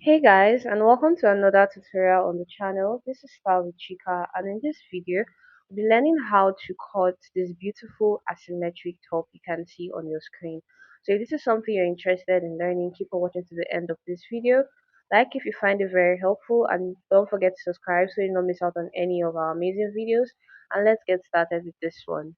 Hey guys, and welcome to another tutorial on the channel. This is StyleWithChika, and in this video, we'll be learning how to cut this beautiful asymmetric top you can see on your screen. So if this is something you're interested in learning, keep on watching to the end of this video. Like if you find it very helpful, and don't forget to subscribe so you don't miss out on any of our amazing videos. And let's get started with this one.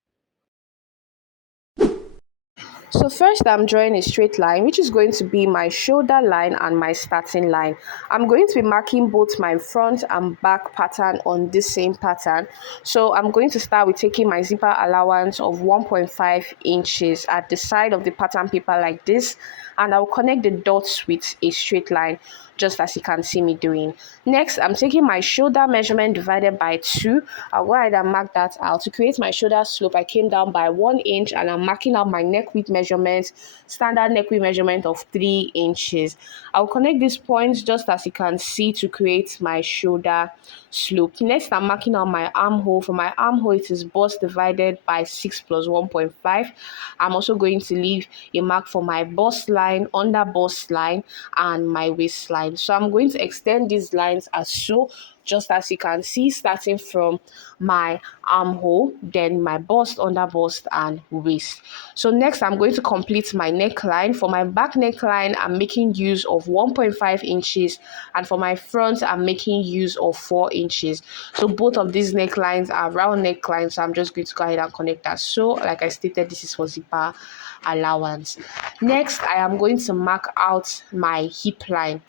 So first I'm drawing a straight line, which is going to be my shoulder line and my starting line. I'm going to be marking both my front and back pattern on this same pattern. So I'm going to start with taking my zipper allowance of 1.5 inches at the side of the pattern paper like this, and I'll connect the dots with a straight line, just as you can see me doing. Next, I'm taking my shoulder measurement divided by 2. I'll go ahead and mark that out. To create my shoulder slope, I came down by 1 inch, and I'm marking out my neck width measurement, standard neck width measurement of 3 inches. I'll connect these points just as you can see to create my shoulder slope. Next, I'm marking out my armhole. For my armhole, it is bust divided by 6 plus 1.5. I'm also going to leave a mark for my bust line, under bust line, and my waistline. So I'm going to extend these lines as so, just as you can see, starting from my armhole, then my bust, under bust, and waist. So next I'm going to complete my neckline. For my back neckline, I'm making use of 1.5 inches, and for my front, I'm making use of 4 inches. So both of these necklines are round necklines, so I'm just going to go ahead and connect that. So like I stated, this is for zipper allowance. Next, I am going to mark out my hip line.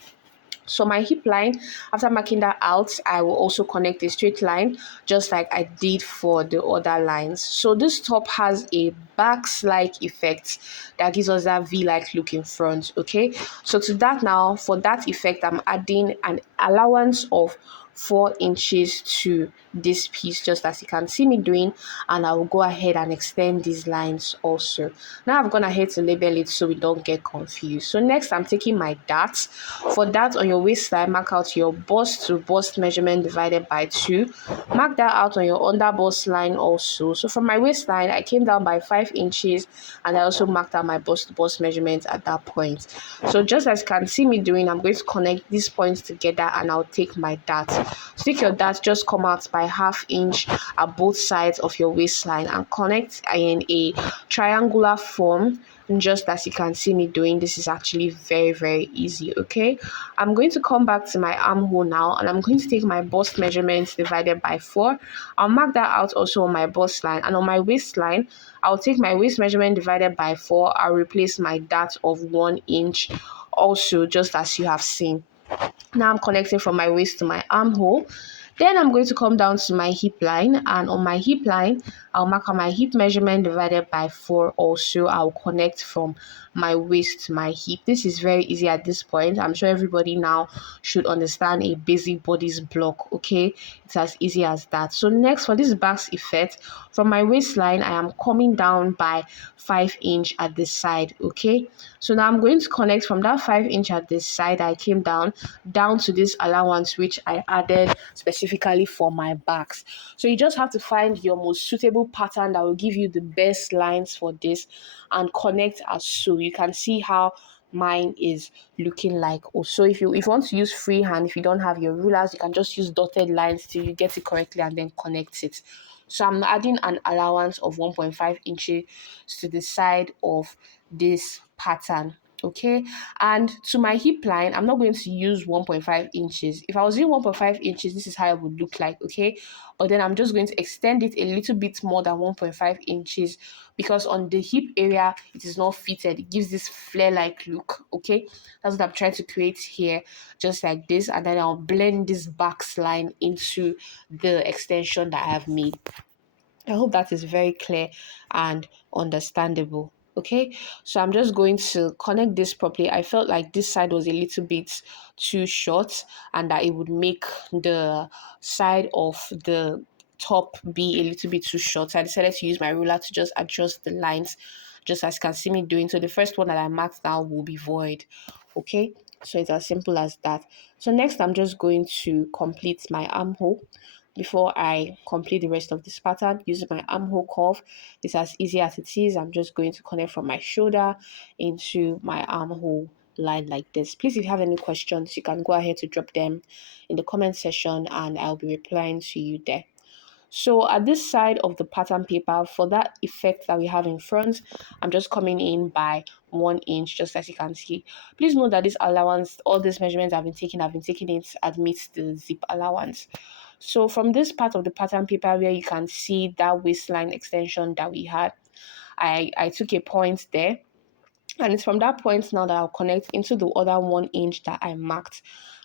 So my hip line, after marking that out, I will also connect a straight line, just like I did for the other lines. So this top has a back-like effect that gives us that V-like look in front, okay? So to that now, for that effect, I'm adding an allowance of 4 inches to this piece, just as you can see me doing, and I will go ahead and extend these lines also. Now I've gone ahead to label it so we don't get confused. So next I'm taking my darts. For that, on your waistline, mark out your bust to bust measurement divided by 2. Mark that out on your under bust line also. So from my waistline, I came down by 5 inches, and I also marked out my bust to bust measurement at that point. So just as you can see me doing, I'm going to connect these points together, and I'll take my dart. So take your dart, just come out by ½ inch at both sides of your waistline and connect in a triangular form, just as you can see me doing. This is actually very easy. Okay, I'm going to come back to my armhole now, and I'm going to take my bust measurements divided by 4. I'll mark that out also on my bust line, and on my waistline, I'll take my waist measurement divided by 4. I'll replace my dart of 1 inch also, just as you have seen. Now I'm connecting from my waist to my armhole. Then I'm going to come down to my hip line, and on my hip line, I'll mark out my hip measurement divided by 4 also. I'll connect from my waist to my hip. This is very easy at this point. I'm sure everybody now should understand a basic bodice block, okay? It's as easy as that. So next, for this back effect, from my waistline, I am coming down by 5 inch at this side, okay? So now I'm going to connect from that 5 inch at this side. I came down to this allowance which I added specifically for my backs. So you just have to find your most suitable pattern that will give you the best lines for this and connect as so. You can see how mine is looking like. Also, if you want to use freehand, if you don't have your rulers, you can just use dotted lines till you get it correctly and then connect it. So I'm adding an allowance of 1.5 inches to the side of this pattern, okay? And to my hip line, I'm not going to use 1.5 inches. If I was using 1.5 inches, this is how it would look like, okay? But then I'm just going to extend it a little bit more than 1.5 inches, because on the hip area, it is not fitted. It gives this flare-like look, okay? That's what I'm trying to create here, just like this. And then I'll blend this back line into the extension that I have made. I hope that is very clear and understandable. Okay, so I'm just going to connect this properly. I felt like this side was a little bit too short, and that it would make the side of the top be a little bit too short. So I decided to use my ruler to just adjust the lines, just as you can see me doing. So the first one that I marked now will be void. Okay, so it's as simple as that. So next I'm just going to complete my armhole. Before I complete the rest of this pattern using my armhole curve, it's as easy as it is. I'm just going to connect from my shoulder into my armhole line like this. Please, if you have any questions, you can go ahead to drop them in the comment section and I'll be replying to you there. So at this side of the pattern paper, for that effect that we have in front, I'm just coming in by 1 inch, just as you can see. Please note that this allowance, all these measurements I've been taking it amidst the zip allowance. So from this part of the pattern paper where you can see that waistline extension that we had, I took a point there, and it's from that point now that I'll connect into the other 1 inch that I marked.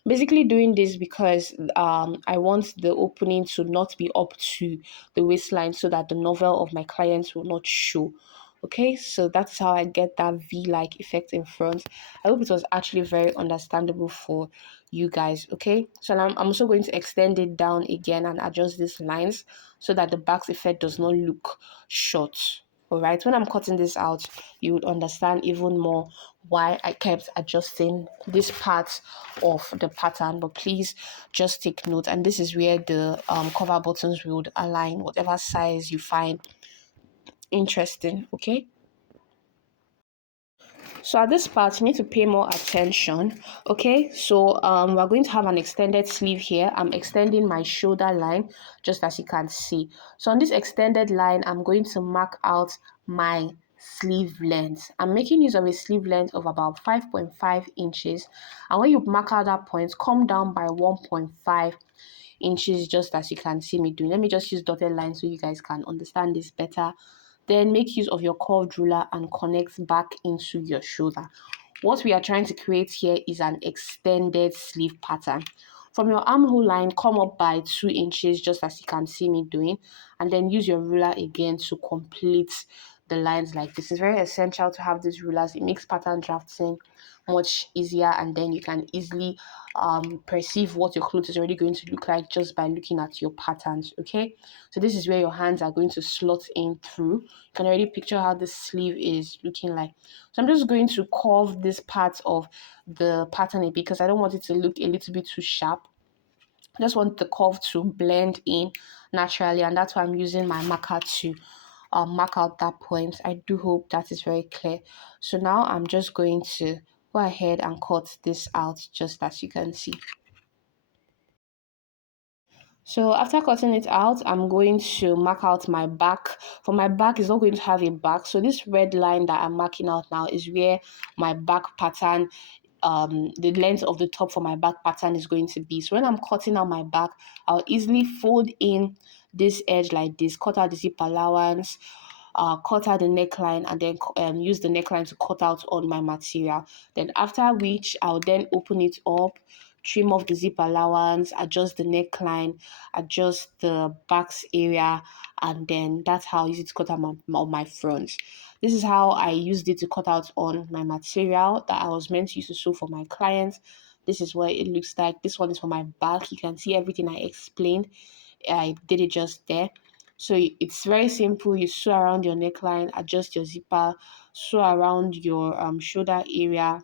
Basically doing this because I want the opening to not be up to the waistline so that the novel of my clients will not show. Okay, so that's how I get that V-like effect in front. I hope it was actually very understandable for you guys. Okay, so now I'm also going to extend it down again and adjust these lines so that the back effect does not look short. All right, when I'm cutting this out, you would understand even more why I kept adjusting this part of the pattern. But please just take note, and this is where the cover buttons would align whatever size you find interesting. Okay, so at this part, you need to pay more attention. Okay, so we're going to have an extended sleeve here. I'm extending my shoulder line, just as you can see. So on this extended line, I'm going to mark out my sleeve length. I'm making use of a sleeve length of about 5.5 inches. And when you mark out that point, come down by 1.5 inches, just as you can see me doing. Let me just use dotted line so you guys can understand this better. Then make use of your curved ruler and connect back into your shoulder. What we are trying to create here is an extended sleeve pattern. From your armhole line, come up by 2 inches, just as you can see me doing, and then use your ruler again to complete the lines like this. It's very essential to have these rulers. It makes pattern drafting much easier, and then you can easily perceive what your clothes is already going to look like just by looking at your patterns. Okay, so this is where your hands are going to slot in through. You can already picture how the sleeve is looking like. So I'm just going to curve this part of the pattern a bit because I don't want it to look a little bit too sharp. I just want the curve to blend in naturally, and that's why I'm using my marker to mark out that point. I do hope that is very clear. So now I'm just going to go ahead and cut this out, just as you can see. So after cutting it out, I'm going to mark out my back. For my back, it's not going to have a back. So this red line that I'm marking out now is where my back pattern, the length of the top for my back pattern is going to be. So when I'm cutting out my back, I'll easily fold in this edge like this, cut out the zip allowance, cut out the neckline, and then use the neckline to cut out on my material. Then after which, I'll then open it up, trim off the zip allowance, adjust the neckline, adjust the backs area, and then that's how I use it to cut out on my front. This is how I used it to cut out on my material that I was meant to use to sew for my clients. This is what it looks like. This one is for my back. You can see everything I explained. I did it just there. So it's very simple. You sew around your neckline, adjust your zipper, sew around your shoulder area,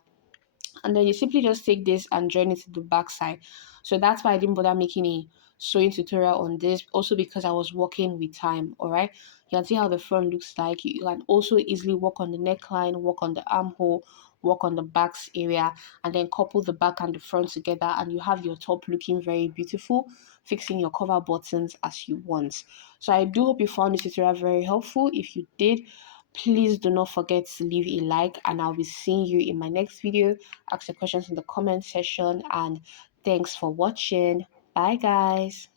and then you simply just take this and join it to the back side. So that's why I didn't bother making a sewing tutorial on this, also because I was working with time. All right, you can see how the front looks like. You can also easily work on the neckline, work on the armhole, work on the backs area, and then couple the back and the front together, and you have your top looking very beautiful, fixing your cover buttons as you want. So I do hope you found this tutorial very helpful. If you did, please do not forget to leave a like, and I'll be seeing you in my next video. Ask your questions in the comment section, and thanks for watching. Bye guys.